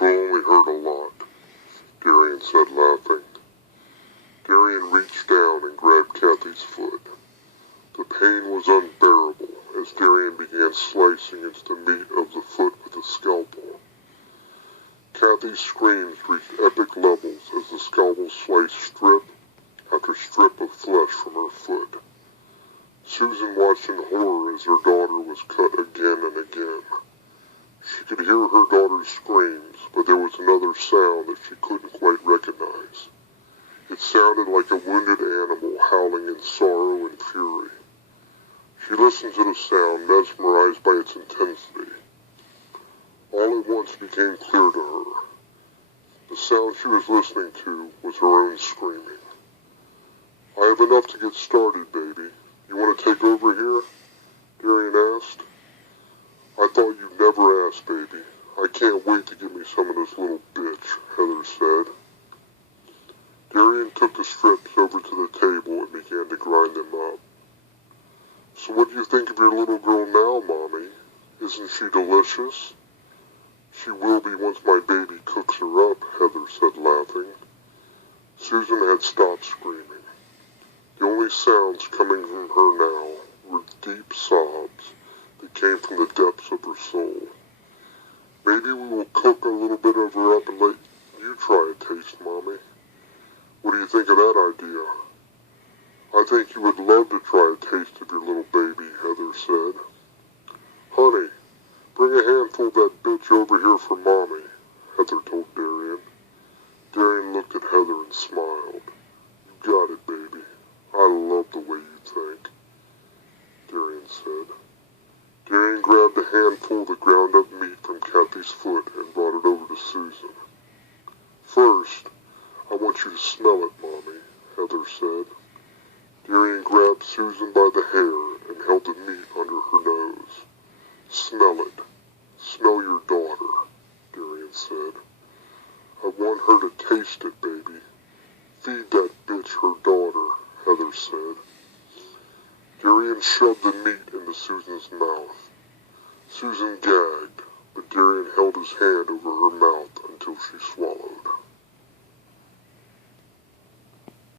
will only hurt a lot," Darrion said, laughing. Darrion reached down and grabbed Kathy's foot. The pain was unbearable as Darrion began slicing into the meat of the foot with a scalpel. Kathy's screams reached epic levels as the scalpel sliced strip after strip of flesh from her foot. Susan watched in horror as her daughter was cut again and again. She could hear her daughter's screams, but there was another sound that she couldn't quite recognize. It sounded like a wounded animal howling in sorrow and fury. She listened to the sound, mesmerized by its intensity. All at once became clear to her. The sound she was listening to was her own screaming. "I have enough to get started, baby. You want to take over here?" Darrion asked. "I thought you'd never ask, baby. I can't wait to give me some of this little bitch," Heather said. Darrion took the strips over to the table and began to grind them up. "So what do you think of your little girl now, Mommy? Isn't she delicious?" "She will be once my baby cooks her up," Heather said, laughing. Susan had stopped screaming. The only sounds coming from her now were deep sobs that came from the depths of her soul. "Maybe we will cook a little bit of her up and let you try a taste, Mommy. What do you think of that idea?" "I think you would love to try a taste of your little baby," Heather said. "Honey, bring a handful of that bitch over here for Mommy," Heather told Darrion. Darrion looked at Heather and smiled. "You got it, baby. I love the way you think," Darrion said. Darrion grabbed a handful of the ground-up meat from Kathy's foot and brought it over to Susan. "First, I want you to smell it, Mommy," Heather said. Darrion grabbed Susan by the hair and held the meat under her nose. "Smell it. Smell your daughter," Darrion said. "I want her to taste it, baby. Feed that bitch her daughter," Heather said. Darrion shoved the meat into Susan's mouth. Susan gagged, but Darrion held his hand over her mouth until she swallowed.